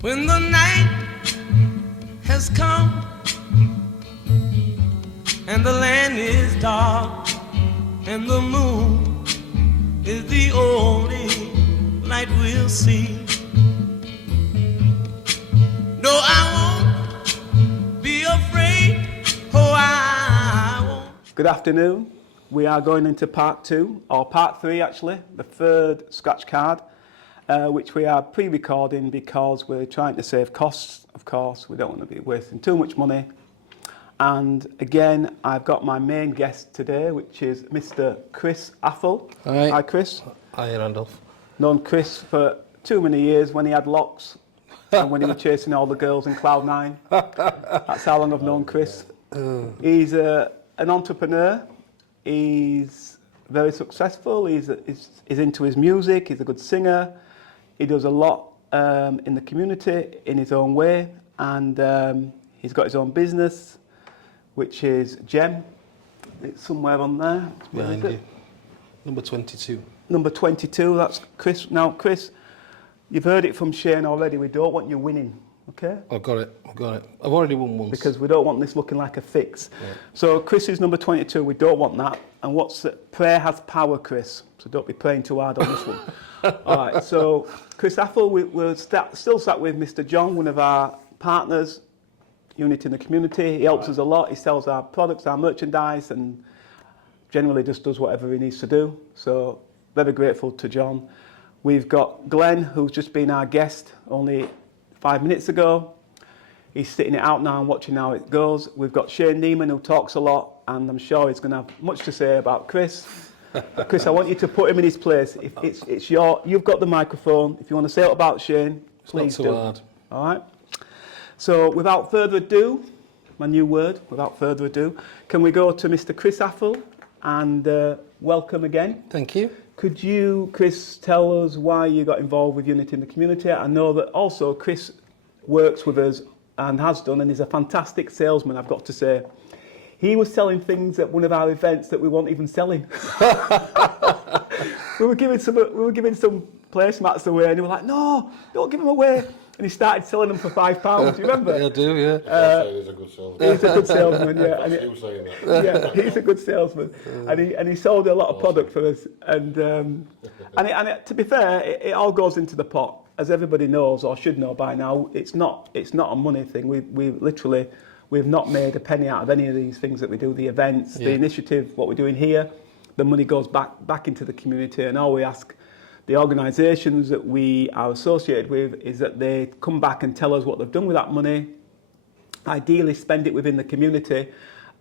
When the night has come and the land is dark and the moon is the only light we'll see. No, I won't be afraid. Oh, I won't. Good afternoon. We are going into part 2, or part 3 actually, the third scratch card, which we are pre-recording because we're trying to save costs, of course. We don't want to be wasting too much money. And again, I've got my main guest today, which is Mr. Chris Afful. Hi. Hi, Chris. Hi, Randolph. Known Chris for too many years when he had locks and when he was chasing all the girls in Cloud9. That's how long I've known Chris. He's an entrepreneur. He's very successful. He's into his music. He's a good singer. He does a lot in the community in his own way, and he's got his own business, which is Gem. It's somewhere on there. Behind you. Number 22. Number 22. That's Chris. Now, Chris, you've heard it from Shayne already. We don't want you winning. Okay? I've got it. I've already won once. Because we don't want this looking like a fix. Yeah. So Chris is number 22. We don't want that. And prayer has power, Chris. So don't be praying too hard on this one. All right. So Chris Afful, we're still sat with Mr. John, one of our partners, Unity in the community. He helps us a lot. He sells our products, our merchandise, and generally just does whatever he needs to do. So very grateful to John. We've got Glen, who's just been our guest only 5 minutes ago. He's sitting it out now and watching how it goes. We've got Shayne Niemen, who talks a lot, and I'm sure he's going to have much to say about Chris. Chris, I want you to put him in his place. If you've got the microphone. If you want to say it about Shayne, please do. It's not too hard. All right. So without further ado, my new word, without further ado, can we go to Mr. Chris Afful, and welcome again. Thank you. Could you, Chris, tell us why you got involved with Unity in the community? I know that also Chris works with us and has done, and is a fantastic salesman, I've got to say. He was selling things at one of our events that we weren't even selling. we were giving some placemats away, and he was like, "No, don't give them away." And he started selling them for £5. Do you remember? I do, yeah. He's a good salesman. He's a good salesman, yeah. That's you saying that. Yeah, he's a good salesman, and he sold a lot of product for us. And to be fair, it all goes into the pot, as everybody knows or should know by now. It's not a money thing. We've not made a penny out of any of these things that we do. The events, the initiative, what we're doing here, the money goes back into the community. And all we ask the organisations that we are associated with is that they come back and tell us what they've done with that money. Ideally, spend it within the community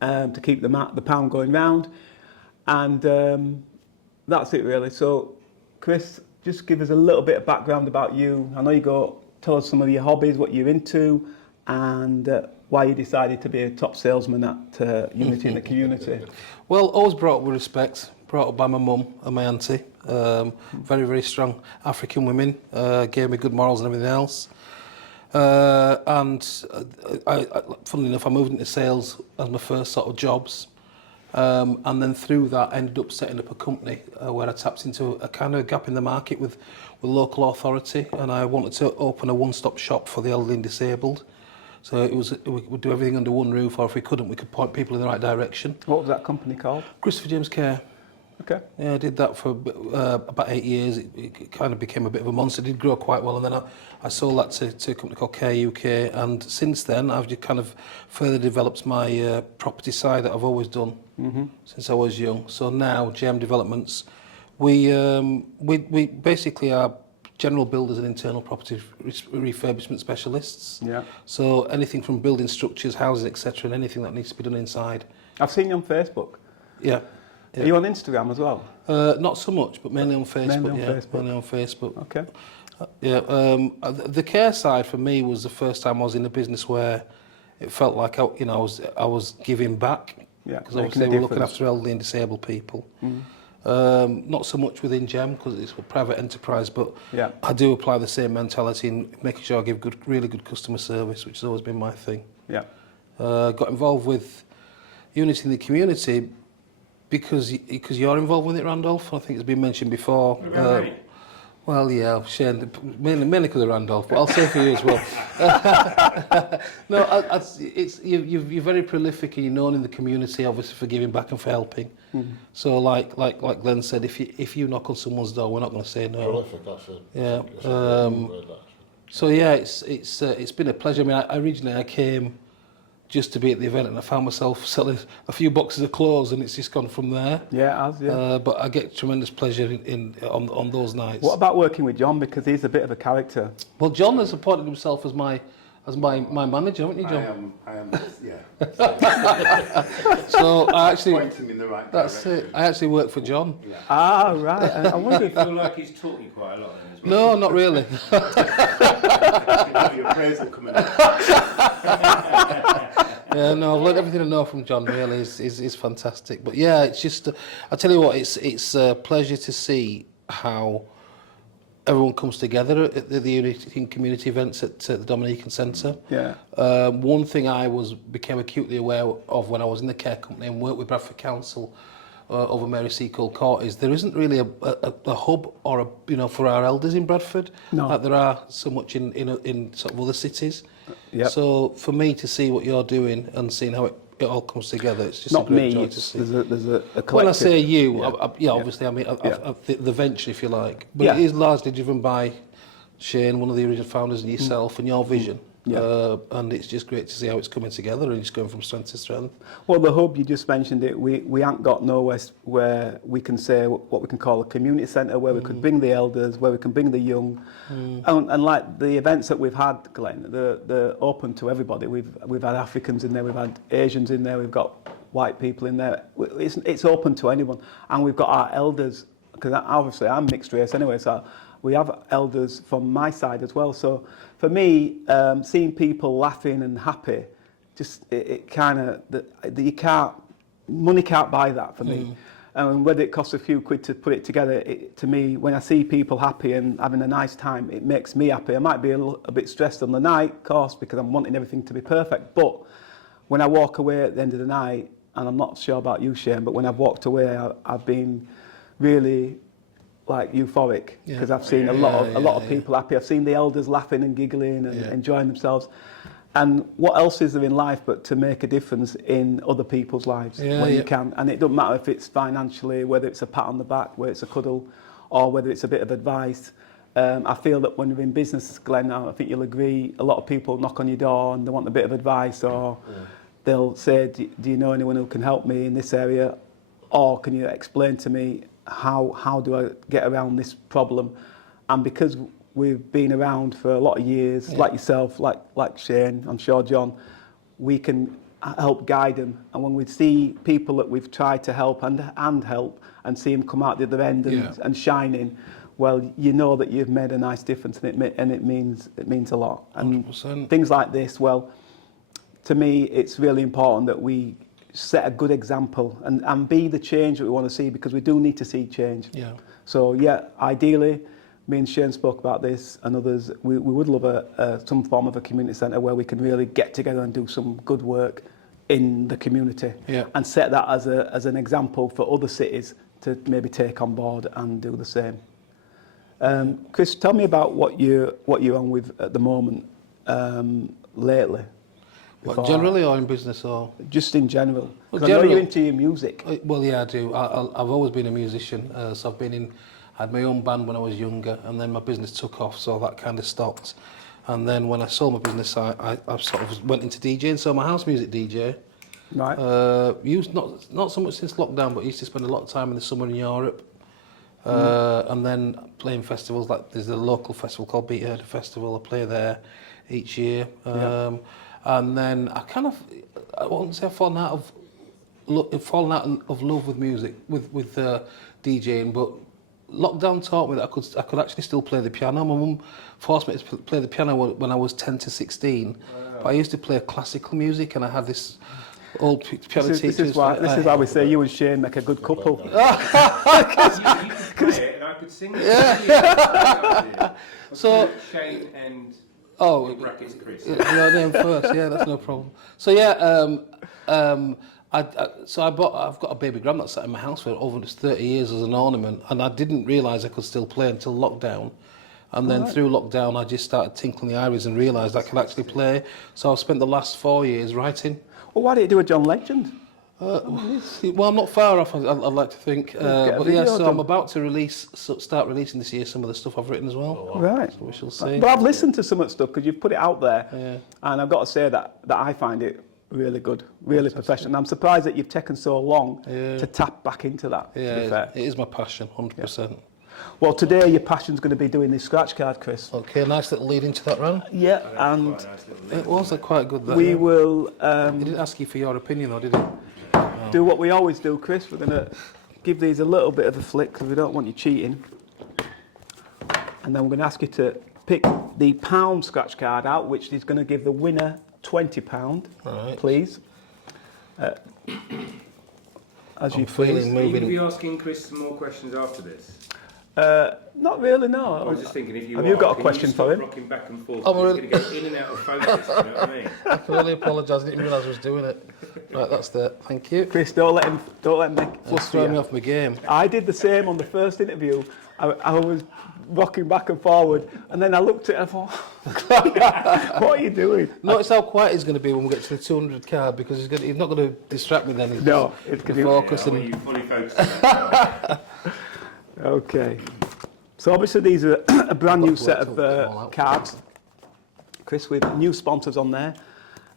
to keep the pound going round. And that's it, really. So, Chris, just give us a little bit of background about you. I know tell us some of your hobbies, what you're into, and why you decided to be a top salesman at Unity in the community. Well, always brought up with respect. Brought up by my mum and my auntie. Very, very strong African women. Gave me good morals and everything else. And funnily enough, I moved into sales as my first sort of jobs. And then through that, I ended up setting up a company where I tapped into a kind of gap in the market with local authority. And I wanted to open a one-stop shop for the elderly and disabled. So we would do everything under one roof, or if we couldn't, we could point people in the right direction. What was that company called? Christopher James Care. Okay. Yeah, I did that for about 8 years. It kind of became a bit of a monster. It did grow quite well, and then I sold that to a company called Care UK. And since then, I've just kind of further developed my property side that I've always done since I was young. So now, GM Developments, we basically are general builders and internal property refurbishment specialists. Yeah. So anything from building structures, houses, etc., and anything that needs to be done inside. I've seen you on Facebook. Yeah. Are you on Instagram as well? Not so much, but mainly on Facebook. Mainly on Facebook. Okay. The care side for me was the first time I was in a business where it felt like I was giving back. Yeah. Because obviously we're looking after elderly and disabled people. Not so much within GEM because it's a private enterprise, but I do apply the same mentality in making sure I give really good customer service, which has always been my thing. Yeah. Got involved with Unity in the community because you're involved with it, Randolph. I think it's been mentioned before. Well, yeah, Shayne, mainly because of Randolph, but I'll say for you as well. No, you're very prolific and you're known in the community, obviously, for giving back and for helping. So, like Glen said, if you knock on someone's door, we're not going to say no. Prolific, that's it. Yeah. It's a word, that. So yeah, it's been a pleasure. I mean, I came just to be at the event, and I found myself selling a few boxes of clothes, and it's just gone from there. Yeah, it has, yeah. But I get tremendous pleasure on those nights. What about working with John, because he's a bit of a character? Well, John has appointed himself as my manager, haven't you, John? I am, yeah. So I actually, Pointing in the right that's direction. it. I actually work for John. Yeah. Ah, right. I wonder I feel like he's taught you quite a lot then as well. No, not really. You know, your appraisal coming up. Yeah, no, I've learned everything I know from John. Really, is fantastic. But yeah, it's just, I tell you what, it's a pleasure to see how everyone comes together at the Unity community events at the Dominican Centre. Yeah. One thing I became acutely aware of when I was in the care company and worked with Bradford Council over Mary Seacole Court is there isn't really a hub or for our elders in Bradford like there are so much in sort of other cities. Yep. So for me to see what you're doing and seeing how it all comes together, it's just Not a great me, joy it's, to see. there's a collective. When I say you, Yeah. obviously, I mean the venture, if you like. But Yeah. it is largely driven by Shayne, one of the original founders, and yourself, and your vision. Yeah. And it's just great to see how it's coming together and it's going from strength to strength. Well, the hub, you just mentioned it, we haven't got nowhere where we can say what we can call a community centre, where we could bring the elders, where we can bring the young. And like the events that we've had, Glen, they're open to everybody. We've had Africans in there, we've had Asians in there, we've got white people in there. It's open to anyone. And we've got our elders, because obviously I'm mixed race anyway, so we have elders from my side as well. So for me, seeing people laughing and happy, just it kind of, money can't buy that for me. And whether it costs a few quid to put it together, to me, when I see people happy and having a nice time, it makes me happy. I might be a bit stressed on the night, of course, because I'm wanting everything to be perfect. But when I walk away at the end of the night, and I'm not sure about you, Shayne, but when I've walked away, I've been really like euphoric, because I've seen a lot of people happy. I've seen the elders laughing and giggling and enjoying themselves. And what else is there in life but to make a difference in other people's lives when you can? And it doesn't matter if it's financially, whether it's a pat on the back, whether it's a cuddle, or whether it's a bit of advice. I feel that when you're in business, Glen, I think you'll agree, a lot of people knock on your door and they want a bit of advice, or they'll say, do you know anyone who can help me in this area? Or can you explain to me how do I get around this problem? And because we've been around for a lot of years, like yourself, like Shayne, I'm sure John, we can help guide them. And when we see people that we've tried to help and help and see them come out the other end and shining, well, you know that you've made a nice difference, and it means a lot. And 100%. things like this, well, to me, it's really important that we set a good example and be the change that we want to see, because we do need to see change. Yeah. So ideally, me and Shayne spoke about this, and others, we would love some form of a community centre where we can really get together and do some good work in the community, and set that as an example for other cities to maybe take on board and do the same. Chris, tell me about what you're on with at the moment, lately. What, generally or in business or? Just in general. Well, 'Cause I know you're into your music. Well, yeah, I do. I've always been a musician, so I had my own band when I was younger, and then my business took off, so that kind of stopped. And then when I sold my business, I sort of went into DJing, so I'm a house music DJ. Right. Used not so much since lockdown, but used to spend a lot of time in the summer in Europe. And then playing festivals, like there's a local festival called PT3 Festival. I play there each year. And then I won't say I've fallen out of love with music, with DJing, but lockdown taught me that I could actually still play the piano. My mum forced me to play the piano when I was 10 to 16. But I used to play classical music, and I had this old piano teacher. This is why we say you and Shayne make a good couple. You could play it and I could sing it. So Shayne and brackets Chris. your name first, yeah, that's no problem. So I've got a baby grand that's sat in my house for over 30 years as an ornament, and I didn't realise I could still play until lockdown. And then through lockdown, I just started tinkling the iris and realised I could actually play. So I've spent the last 4 years writing. Well, why didn't you do a John Legend? Well, I'm not far off, I'd like to think. Get a But video yeah, so done. I'm about to start releasing this year some of the stuff I've written as well. Right. So we shall see. But I've listened to some of the stuff because you've put it out there, Yeah. and I've got to say that I find it really good, really professional. I'm surprised that you've taken so long to tap back into that. To be Yeah, fair. it is my passion, 100%. Well, today your passion's going to be doing this scratch card, Chris. Okay, nice little lead into that round. Yeah, and It was quite good. That, we yeah. will He didn't ask you for your opinion, though, did he? do what we always do, Chris. We're going to give these a little bit of a flick because we don't want you cheating. And then we're going to ask you to pick the pound scratch card out, which is going to give the winner £20, Right. please. As you I'm feeling please. Are you going to moving. be asking Chris some more questions after this? Not really, no. I was just thinking, if you Have are, you got a can question you for stop him? rocking back and forth? I'm He's really- going to go in and out of focus, you know what I mean? I can only apologise. I didn't realise I was doing it. Right, that's it. Thank you. Chris, don't let him make That's fluster throwing me you. off my game. I did the same on the first interview. I was rocking back and forward, and then I looked at it and thought, what are you doing? Notice how quiet he's going to be when we get to the 200 card, because he's not going to distract me then. He's No, just it's gonna going to focus I want and you fully focused on that. Okay. So obviously these are a brand new set Worked all of out. cards, Chris, with new sponsors on there.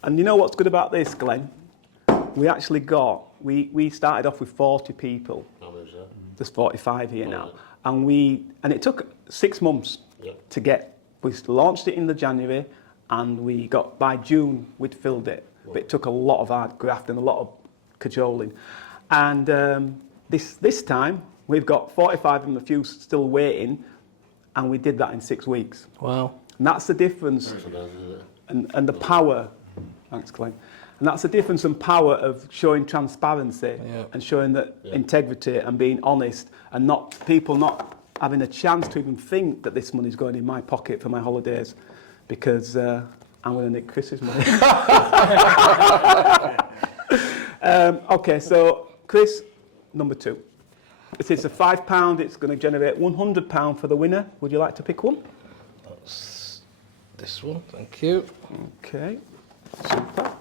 And you know what's good about this, Glenn? We actually we started off with 40 people. There's 45 here now. And it took 6 months to get, we launched it in the January, and we got, by June, we'd filled it. But it took a lot of hard graft and a lot of cajoling. And this time, we've got 45 and a few still waiting, and we did that in 6 weeks. wow. And that's the difference, and the power, thanks Glenn, and that's the difference and power of showing transparency and showing that integrity and being honest, and people not having a chance to even think that this money's going in my pocket for my holidays, because I'm going to nick Chris's money. Okay, so Chris, number 2. This is a £5. It's going to generate £100 for the winner. Would you like to pick one? That's this one. Thank you. Okay, super.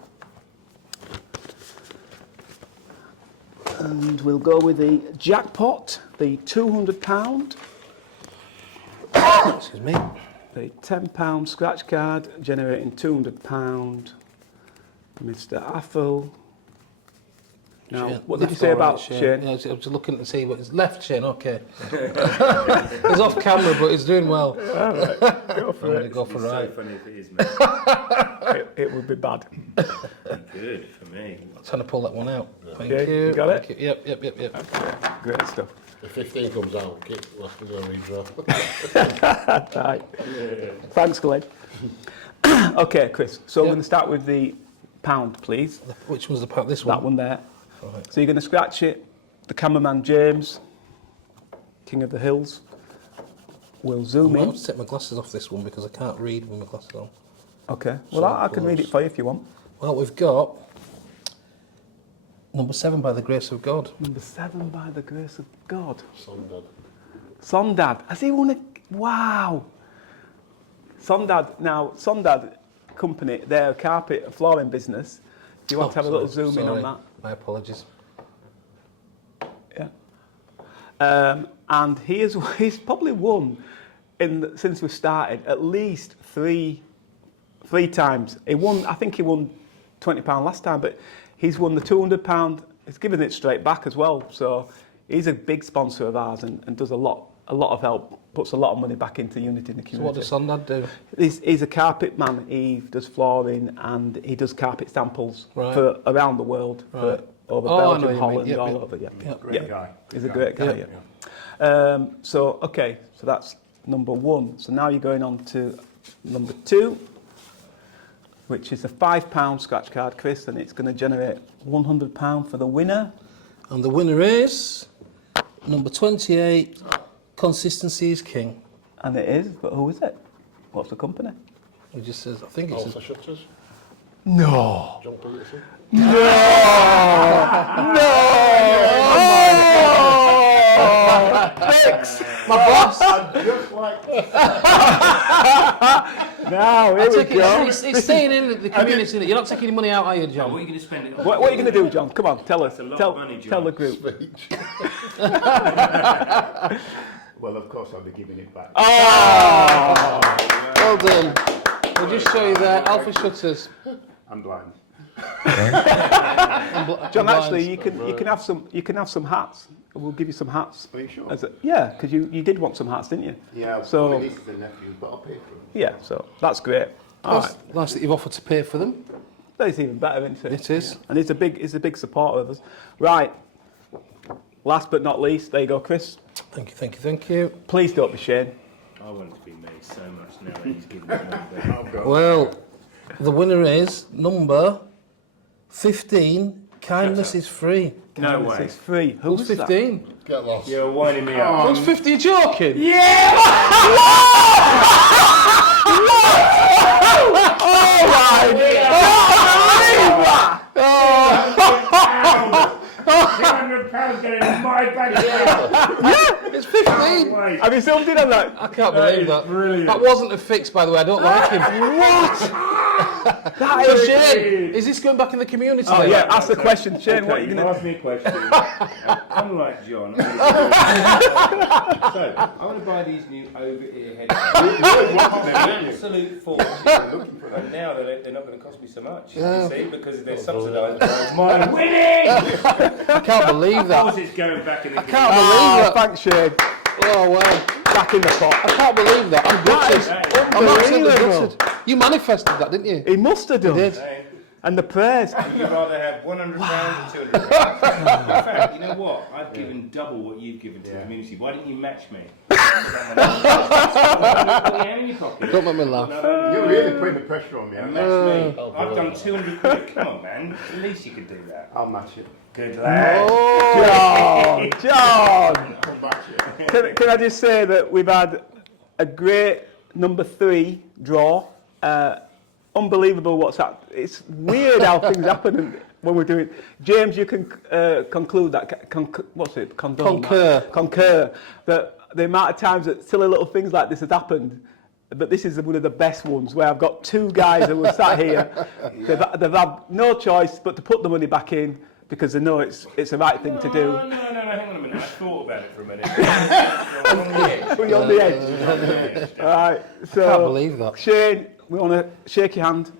And we'll go with the jackpot, the £200, Excuse me. the £10 scratch card, generating £200, Mr. Afful. Now, Shayne. what did you Left say or about right, Shayne? Yeah, I was just looking to see what it's left, Shayne. Okay. He's off camera, but he's doing well. All right, go I'm for going to it. go for It's right. so funny if it is, mate. It would be bad. Good for me. I'm trying to pull that one out. Thank Okay, you. you got it? Thank you. Yep. Great stuff. If 15 comes out, we'll have to do a redraw. Right. Thanks, Glenn. Okay, Chris. So we're going to start with the £, please. Which one's the part? This one? That one there. Right. So you're going to scratch it. The cameraman James, King of the Hills, will I zoom might have in. to take my glasses off this one because I can't read with my glasses on. Okay. Well, So I can read it for you if you want. Well, we've got number 7 by the grace of God. Number 7, by the grace of God. Sondad. Sondad. Has he won a... Wow. Sondad. Now, Sondad company, they're a carpet and flooring business. Do you want to have a little zoom in on that? My apologies. Yeah. And he's probably won since we started at least three times. I think he won £20 last time, but he's won the £200. He's given it straight back as well. So he's a big sponsor of ours and does a lot of help, puts a lot of money back into Unity in the So community. what does Sondad do? He's a carpet man. He does flooring and he does carpet samples Right. for around the world, Right. for over Oh, I know Belgium, what you Holland, mean. all Yep, over. Yeah. Yep. Great guy. He's a great guy. Yeah. Yeah. So that's number 1. So now you're going on to number 2, which is a £5 scratch card, Chris, and it's going to generate £100 for the winner. And the winner is number 28. Consistency is king. And it is, but who is it? What's the company? He just says, I think it's. Alpha Shutters. No. John Peterson. Fix. My boss. Just like Now, here we go. It's staying in the community, isn't it? You're not taking any money out, are you, John? What are you going to spend it on? What are you going to do, John? Come on, tell us. a lot Tell, of money, John. tell the group. Speech. well, of course, I'll be giving it back. Well done. We'll just show you there. Alpha shutters. I'm blind. John, actually, you can have some hats. We'll give you some hats. Are you sure? Yeah, because you did want some hats, didn't you? Yeah, So- my nieces and nephews, but I'll pay for them. Yeah, so that's great. All right. Nice that you've offered to pay for them. That's even better, isn't it? It is. And he's a big supporter of us. Right. Last but not least, there you go, Chris. Thank you, thank you, thank you. Please don't be Shayne. I want it to be me so much now that he's giving me money. I'll go. Well, the winner is number 15. Kindness is free. No way. It's free. Who's 15? Get lost. You're winding me up. Who's 50? You're joking? £200 getting in my bank account. It's 15. Wait. Have you zoomed in on that? I can't That believe is that. brilliant. That wasn't a fix, by the way. I don't like him. That So is Shayne, is this going back in the community? Oh then? yeah, ask the question, Shayne. Okay, What are you you gonna? asked me a question. Unlike John, so I want to buy these new over-ear headphones. They're an absolute force. And now they're not going to cost me so much. You see, because they're subsidised by my winning. I can't believe Of course, that. it's going back in the I can't community. believe that. Thanks, Shayne. Oh, wow. Back in the pot. I can't believe that. I'm gutted. That is I'm absolutely unbelievable. gutted. You manifested that, didn't you? He must have done. did. Hey, And the prayers. would you rather have £100 or £200? In fact, you know what? I've given double what you've given to the community. Why didn't you match me? Don't make me laugh. You're really putting the pressure on me. Match aren't you? me. I've done 200 quid. Come on, man. At least you could do that. I'll match it. Good lad. John. Come back to it. Can I just say that we've had a great number 3 draw. Unbelievable what's happened. It's weird how things happen when we're doing. James, you can conclude that. What's it? Condone that. Concur. That the amount of times that silly little things like this has happened. But this is one of the best ones where I've got 2 guys who were sat here. They've had no choice but to put the money back in because they know it's the right thing to do. No, hang on a minute. I thought about it for a minute. We're on the edge. All right. So, Can't believe that. Shayne, we want to shake your hand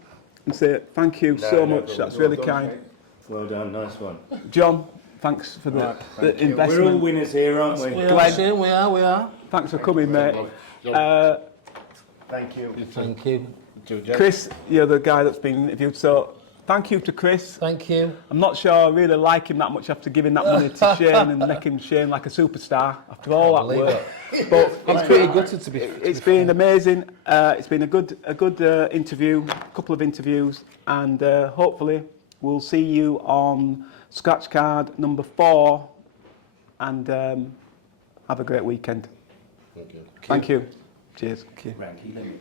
and say thank you so much. That's really kind. Well done. Nice one. John, thanks for the We're all investment. winners here, aren't we? We are, Glen. Shayne, we are. Thanks for coming, mate. Thank you. Thank you. Chris, you're the guy that's been interviewed. So thank you to Chris. Thank you. I'm not sure I really like him that much after giving that money to Shayne and making Shayne like a superstar after all that believe work. But I'm pretty gutted to be. it's been amazing. It's been a good interview, a couple of interviews, and hopefully we'll see you on scratch card number 4. And have a great weekend. Thank you. Thank you. Cheers. Thank you. Ranky, let me-